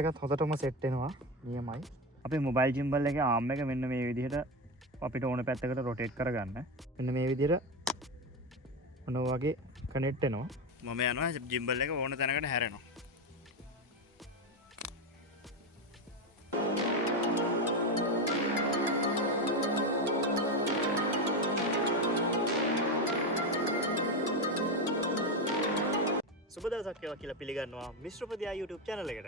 එකත් හොඳටම සෙට් වෙනවා නියමයි. අපේ මොබයිල් ජිම්බල් එකේ ආම් එක මෙන්න මේ විදිහට අපිට ඕන පැත්තකට රොටේට් කරගන්න. මෙන්න මේ විදිහට ඔන්න වගේ කනෙක්ට් වෙනවා. මම යනවා ජිම්බල් එක ඕන තැනකට හැරෙනවා. සුබදවසක් වේවා කියලා පිළිගන්නවා මිශ්‍රපදියා YouTube channel එකට.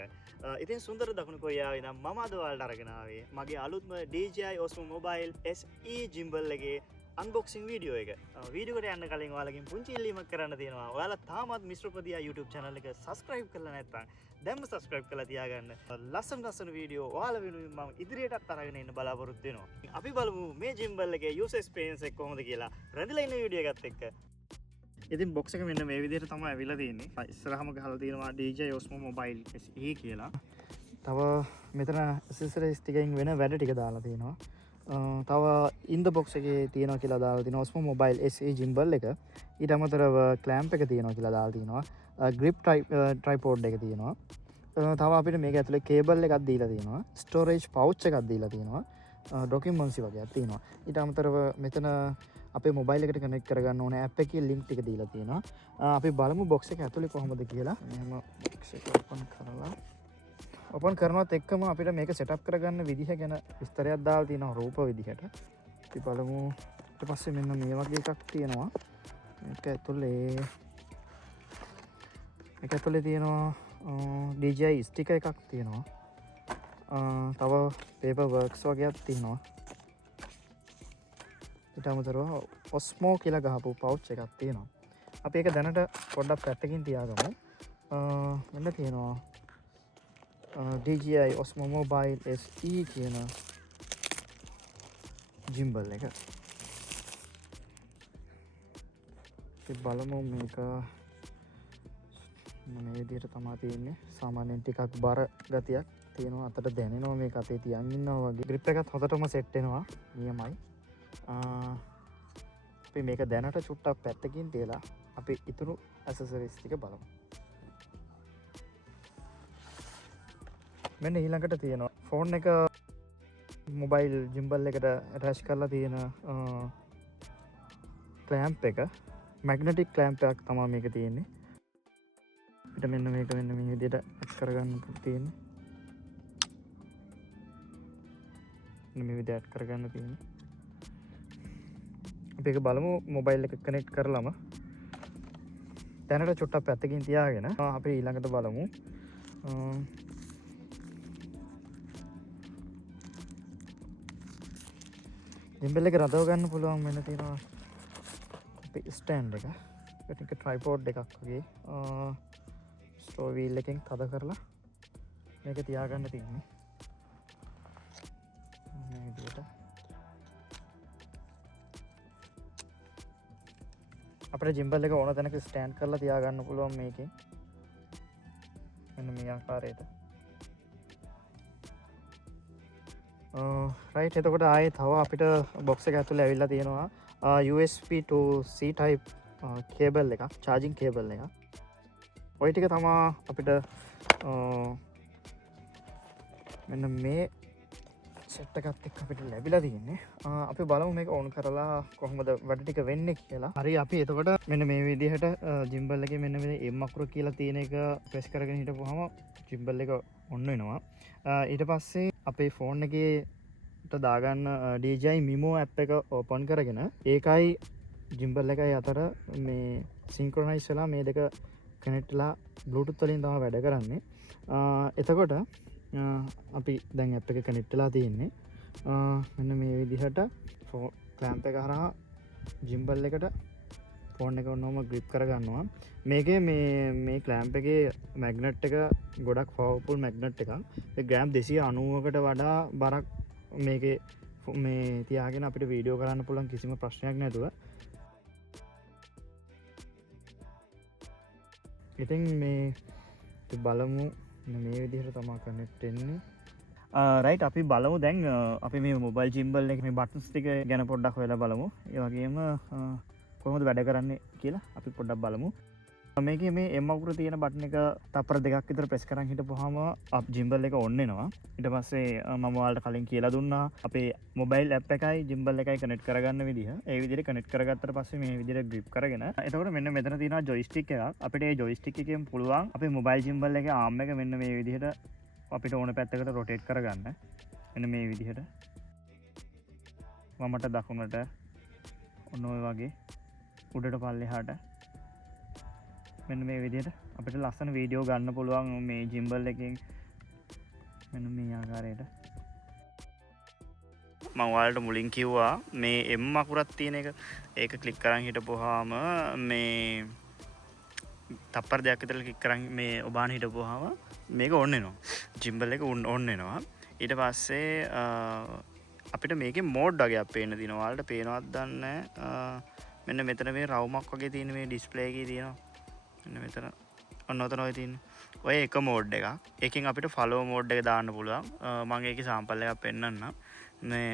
ඉතින් සුන්දර දකුණු කොරියාවේ ඉඳන් මම අද ඔයාලට අරගෙන ආවේ මගේ අලුත්ම DJI Osmo Mobile SE gimbal එකේ unboxing වීඩියෝ එක. වීඩියෝ එකට යන්න කලින් ඔයාලගෙන් පුංචි ඉල්ලීමක් කරන්න තියෙනවා. ඔයාලා තාමත් මිශ්‍රපදියා YouTube channel එක subscribe කරලා නැත්නම් දැන්ම subscribe කරලා තියාගන්න. ලස්සන වීඩියෝ ඔයාලා වෙනුවෙන් මම ඉදිරියටත් අරගෙන එන්න බලාපොරොත්තු වෙනවා. අපි බලමු මේ gimbal එකේ user experience එක කොහොමද කියලා. රැඳිලා ඉන්න වීඩියෝ එකත් එක්ක. ඉතින් බොක්ස් එක මෙන්න මේ විදිහට තමයි ඇවිල්ලා තියෙන්නේ. ඉස්සරහම ගහලා තියෙනවා DJI Osmo Mobile SE කියලා. තව මෙතන accessories ටිකෙන් වෙන වැඩ ටික දාලා තියෙනවා. තව in the box එකේ තියෙනවා කියලා දාලා තියෙනවා Osmo Mobile SE gimbal එක. ඊට අමතරව clamp එක තියෙනවා කියලා දාලා තියෙනවා. grip tripod එක තියෙනවා. තව අපිට මේක ඇතුලේ cable එකක් දීලා තියෙනවා. storage pouch එකක් දීලා තියෙනවා. documents වගේක් තියෙනවා. ඊට අමතරව මෙතන අපේ මොබයිල් එකට කනෙක්ට් කරගන්න ඕන ඇප් එකේ ලින්ක් ටික දීලා තියෙනවා. අපි බලමු බොක්ස් එක ඇතුලේ කොහොමද කියලා. මෙහෙම බොක්ස් එක ඕපන් කරලා ඕපන් කරනවත් එක්කම අපිට මේක සෙටප් කරගන්න විදිහ ගැන විස්තරයක් දාලා තියෙනවා රූප විදිහට. අපි බලමු. ඊට පස්සේ මෙන්න මේ වගේ එකක් තියෙනවා. මේක ඇතුලේ තියෙනවා DJI ස්ටිකර් එකක් තියෙනවා. තව paper works වගේක් තියෙනවා. ඊට අමතරව Osmo කියලා ගහපු pouch එකක් තියෙනවා. අපි ඒක දැනට පොඩ්ඩක් පැත්තකින් තියාගමු. මෙන්න තියෙනවා DJI Osmo Mobile SE කියන gimbal එක. අපි බලමු මේක මේ විදිහට තමයි තියෙන්නේ. සාමාන්‍යයෙන් ටිකක් බර ගතියක් තියෙනවා. අතට දැනෙනවා මේක අතේ තියන් ඉන්නවා වගේ. grip එකත් හොඳටම සෙට් වෙනවා. නියමයි. අපි මේක දැනට චුට්ටක් පැත්තකින් තියලා අපි ඉතුරු ඇසසරිස් ටික බලමු. මෙන්න ඊළඟට තියෙනවා ෆෝන් එක මොබයිල් ජිම්බල් එකට ඇටච් කරලා තියෙන ක්ලෑම්ප් එක මැග්නටික් ක්ලෑම්ප් එකක් තමයි මේක තියෙන්නේ. අපිට මෙන්න මේක මෙන්න මේ විදිහට ඇට් කරගන්න තියෙන්නේ. මේ විදිහට ඇට් කරගන්න තියෙන්නේ. අපි ඒක බලමු මොබයිල් එක කනෙක්ට් කරලම. දැනට චුට්ටක් පැත්තකින් තියාගෙන අපි ඊළඟට බලමු. gimbal එක රඳව ගන්න පුළුවන් වෙන තියෙනවා අපි ස්ටෑන්ඩ් එක. ඒක ට්‍රයිපෝඩ් එකක් වගේ ස්ටෝ වීල් එකෙන් තද කරලා මේක තියාගන්න තියෙන්නේ. මේ විදිහට අපිට ජිම්බල් එක ඕන තැනක ස්ටෑන්ඩ් කරලා තියාගන්න පුළුවන් මේකෙන්. මෙන්න මේ ආකාරයට. රයිට්. එතකොට ආයේ තව අපිට බොක්ස් එක ඇතුලේ ඇවිල්ලා තියෙනවා USB to C type cable එකක්, charging කේබල් එකක්. ඔය ටික තමයි අපිට මෙන්න මේ සෙට් එකත් එක්ක අපිට ලැබිලා තියෙන්නේ. අපි බලමු මේක ඔන් කරලා කොහොමද වැඩ ටික වෙන්නේ කියලා. හරි. අපි එතකොට මෙන්න මේ විදිහට ජිම්බල් එකේ මෙන්න මේ M අකුර කියලා තියෙන එක ප්‍රෙස් කරගෙන හිටපුවාම ජිම්බල් එක ඔන් වෙනවා. ඊට පස්සේ අපේ ෆෝන් එකේට දාගන්න DJI Mimo app එක ඕපන් කරගෙන ඒකයි ජිම්බල් එකයි අතර මේ සින්ක්‍රොනයිස් වෙලා මේ දෙක කනෙක්ට් වෙලා Bluetooth වලින් තමයි වැඩ කරන්නේ. එතකොට අපි දැන් ඇප් එක කනෙක්ට් වෙලා තියෙන්නේ. මෙන්න මේ විදිහට ක්ලෑම්ප් එක හරහා ජිම්බල් එකට ෆෝන් එක ඔන්නෝම ග්‍රිප් කරගන්නවා. මේකේ මේ ක්ලෑම්ප් එකේ මැග්නට් එක ගොඩක් පවර්ෆුල් මැග්නට් එකක්. ඒ ග්‍රෑම් 290කට වඩා බරක් මේකේ මේ තියාගෙන අපිට වීඩියෝ කරන්න පුළුවන් කිසිම ප්‍රශ්නයක් නැතුව. ඉතින් මේ බලමු මේ විදිහට තමයි කනෙක්ට් වෙන්නේ. රයිට්. අපි බලමු දැන් අපි මේ මොබයිල් ජිම්බල් එකේ මේ බටන්ස් ටික ගැන පොඩ්ඩක් හොයලා බලමු. ඒ වගේම කොහොමද වැඩ කරන්නේ කියලා අපි පොඩ්ඩක් බලමු. මේකේ මේ M අකුර තියෙන බටන් එක තප්පර දෙකක් විතර ප්‍රෙස් කරන් හිටපුවාම අප් ජිම්බල් එක ඔන් වෙනවා. ඊට පස්සේ මම ඔයාලට කලින් කියලා දුන්නා අපේ මොබයිල් ඇප් එකයි ජිම්බල් එකයි කනෙක්ට් කරගන්න විදිහ. ඒ විදිහට කනෙක්ට් කරගත්තට පස්සේ මේ විදිහට ග්‍රිප් කරගෙන එතකොට මෙන්න මෙතන තියෙනවා ජොයිස්ටික් එකක්. අපිට මේ ජොයිස්ටික් එකෙන් පුළුවන් අපේ මොබයිල් ජිම්බල් එකේ ආම් එක මෙන්න මේ විදිහට අපිට ඕන පැත්තකට රොටේට් කරගන්න. මෙන්න මේ විදිහට වමට දකුණට ඔන්න ඔය වගේ උඩට පල්ලෙහාට මෙන්න මේ විදිහට අපිට ලස්සන වීඩියෝ ගන්න පුළුවන් මේ ජිම්බල් එකෙන් මෙන්න මේ ආකාරයට. මම ඔයාලට මුලින් කිව්වා මේ M අකුරක් තියෙන එක ඒක ක්ලික් කරන් හිටපුවාම මේ තප්පර දෙකක් විතර ක්ලික් කරන් මේ ඔබාන හිටපුවාම මේක ඔන් වෙනවා. ජිම්බල් එක ඔන් වෙනවා. ඊට පස්සේ අපිට මේකේ මෝඩ් වගේක් පේන්න දිනවා. ඔයාලට පේනවද දන්නේ නැහැ. මෙන්න මෙතන මේ රවුමක් වගේ තියෙන මේ ඩිස්ප්ලේ එකේ තියෙනවා. මෙන්න මෙතන ඔන්න ඔතන ඔය තියෙන ඔය එක මෝඩ් එකක්. ඒකෙන් අපිට ෆලෝ මෝඩ් එක දාන්න පුළුවන්. මම ඒකේ සාම්පල් එකක් පෙන්නන්නම්. මේ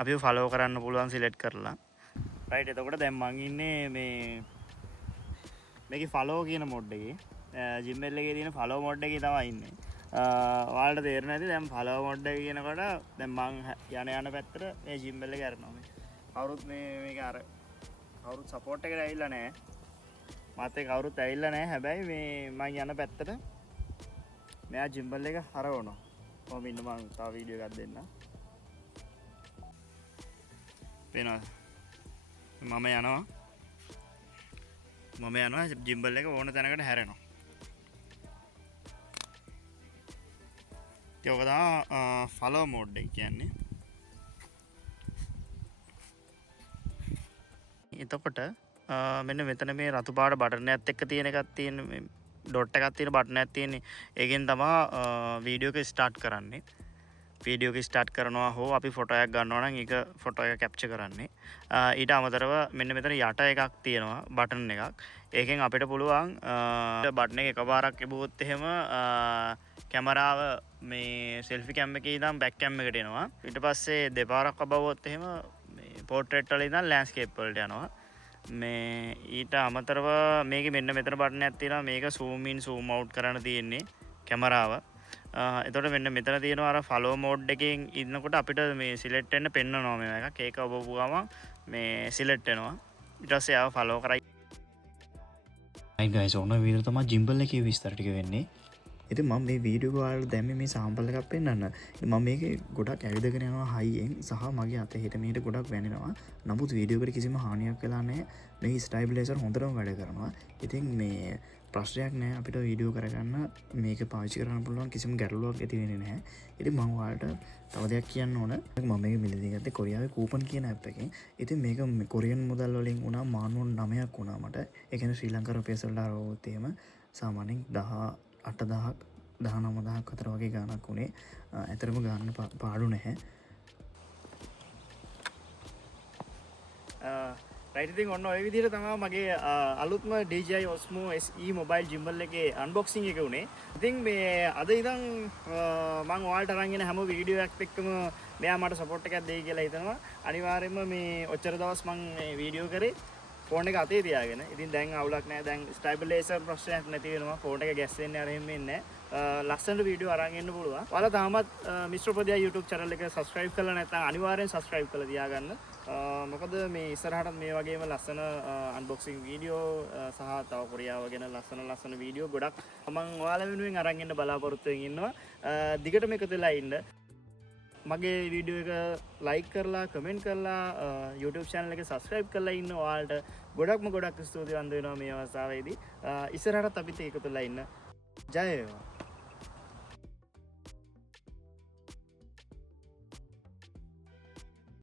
අපිව ෆලෝ කරන්න පුළුවන් සිලෙක්ට් කරලා. රයිට් එතකොට දැන් මම ඉන්නේ මේකේ ෆලෝ කියන මෝඩ් එකේ. ජිම්බල් එකේ තියෙන ෆලෝ මෝඩ් එකේ තමයි ඉන්නේ. ඔයාලට තේරෙන්නේ නැති දැන් ෆලෝ මෝඩ් එක කියනකොට දැන් මං යන පැත්තට මේ ජිම්බල් එක අරනවා මේ. කවුරුත් මේක අර කවුරුත් සපෝට් එකට ඇවිල්ලා නැහැ. මාත් ඒ කවුරුත් ඇවිල්ලා නැහැ. හැබැයි මේ මං යන පැත්තට මෙයා ජිම්බල් එක හරවනවා. කොහොම ඉන්න මං තව වීඩියෝ එකක් දෙන්න. පේනවද? මම යනවා ජිම්බල් එක ඕන තැනකට හැරෙනවා. ඒක තමයි ෆලෝ මෝඩ් එක කියන්නේ. එතකොට මෙන්න මෙතන මේ රතු පාට බටන් එකත් එක්ක තියෙන එකක් තියෙන මේ ඩොට් එකක් තියෙන බටන් එකක් තියෙන්නේ. ඒකෙන් තමයි වීඩියෝ එක ස්ටාර්ට් කරන්නේ. වීඩියෝ එක ස්ටාර්ට් කරනවා හෝ අපි ෆොටෝ එකක් ගන්නවා නම් ඒක ෆොටෝ එක කැප්චර් කරන්නේ. ඊට අමතරව මෙන්න මෙතන යට එකක් තියෙනවා බටන් එකක්. ඒකෙන් අපිට පුළුවන් බටන් එක එකපාරක් එබුවොත් එහෙම කැමරාව මේ සෙල්ෆි කැම් එකේ ඉඳන් බැක් කැම් එකට එනවා. ඊට පස්සේ දෙපාරක් අබවුවොත් එහෙම මේ පෝට්‍රේට් වල ඉඳන් ලෑන්ඩ්ස්කේප් වලට යනවා. මේ ඊට අමතරව මේකේ මෙන්න මෙතන බටන් එකක් තියෙනවා. මේක zoom in zoom out කරන්න තියෙන්නේ කැමරාව. එතකොට මෙන්න මෙතන තියෙනවා අර ෆලෝ මෝඩ් එකෙන් ඉන්නකොට අපිට මේ සිලෙක්ට් වෙන්න පෙන්නනවා මේ එකක්. ඒක ඔබපු ගමන් මේ සිලෙක්ට් වෙනවා. ඊට පස්සේ ආව ෆලෝ කරයි. right guys ඔන්න වීඩියෝ තමයි ජිම්බල් එකේ විස්තර ටික වෙන්නේ. ඉතින් මම මේ වීඩියෝ වල දැම්මේ මේ සාම්පල් එකක් පෙන්නන්න. මම මේකේ ගොඩක් ඇවිදගෙන යනවා හයියෙන් සහ මගේ අත හිට මෙහෙට ගොඩක් වැනෙනවා. නමුත් වීඩියෝ එකට කිසිම හානියක් වෙලා නැහැ. මේ ස්ටැබිලයිසර් හොඳටම වැඩ කරනවා. ඉතින් මේ ප්‍රශ්නයක් නැහැ අපිට වීඩියෝ කරගන්න මේක පාවිච්චි කරන්න පුළුවන් කිසිම ගැටලුවක් ඇති වෙන්නේ නැහැ. ඉතින් මම ඔයාලට තව දෙයක් කියන්න ඕන. මම මේක මිලදී ගත්තේ කොරියාවේ කූපන් කියන ඇප් එකෙන්. ඉතින් මේක කොරියන් මුදල් වලින් වුණා මානුන් 9ක් වුණා මට. ඒ කියන්නේ ශ්‍රී ලංකා රුපියල් වලට ආවොත් එහෙම සාමාන්‍යයෙන් 8,000ක් 19,000ක් අතර වගේ ගාණක් උනේ. ඇතරම ගන්න පාඩු නැහැ. රයිට් ඉතින් ඔන්න ඔය විදිහට තමයි මගේ අලුත්ම DJI Osmo SE මොබයිල් ජිම්බල් එකේ අන්බොක්සිං එක උනේ. ඉතින් මේ අද ඉඳන් මම ඔයාලට අරන් එන හැම වීඩියෝ එකක් එක්කම මෙයා මට සපෝට් එකක් දෙයි කියලා හිතනවා. අනිවාර්යයෙන්ම මේ ඔච්චර දවස් මම මේ වීඩියෝ කරේ ෆෝන් එක අතේ තියාගෙන. ඉතින් දැන් අවුලක් නැහැ. දැන් ස්ටැබිලයිසර් ප්‍රශ්නයක් නැති වෙනවා. ෆෝන් එක ගැස්සෙන්නේ අර එහෙම වෙන්නේ නැහැ. ලස්සනට වීඩියෝ අරන් එන්න පුළුවන්. ඔයාලා තාමත් මිස්ටර් උපදියා YouTube channel එක subscribe කරලා නැත්නම් අනිවාර්යෙන් subscribe කරලා තියාගන්න. මොකද මේ ඉස්සරහට මේ වගේම ලස්සන අන්බොක්සිං වීඩියෝ සහ තව කොරියාව ගැන ලස්සන වීඩියෝ ගොඩක් මම ඔයාලා වෙනුවෙන් අරන් එන්න බලාපොරොත්තු වෙමින් ඉන්නවා. දිගටම එකතු වෙලා ඉන්න. මගේ වීඩියෝ එක ලයික් කරලා කමෙන්ට් කරලා YouTube channel එක subscribe කරලා ඉන්න ඔයාලට ගොඩක් ස්තුතිවන්ත වෙනවා මේ අවස්ථාවේදී. ඉස්සරහටත් අපිත් එකතු වෙලා ඉන්න. ජය වේවා.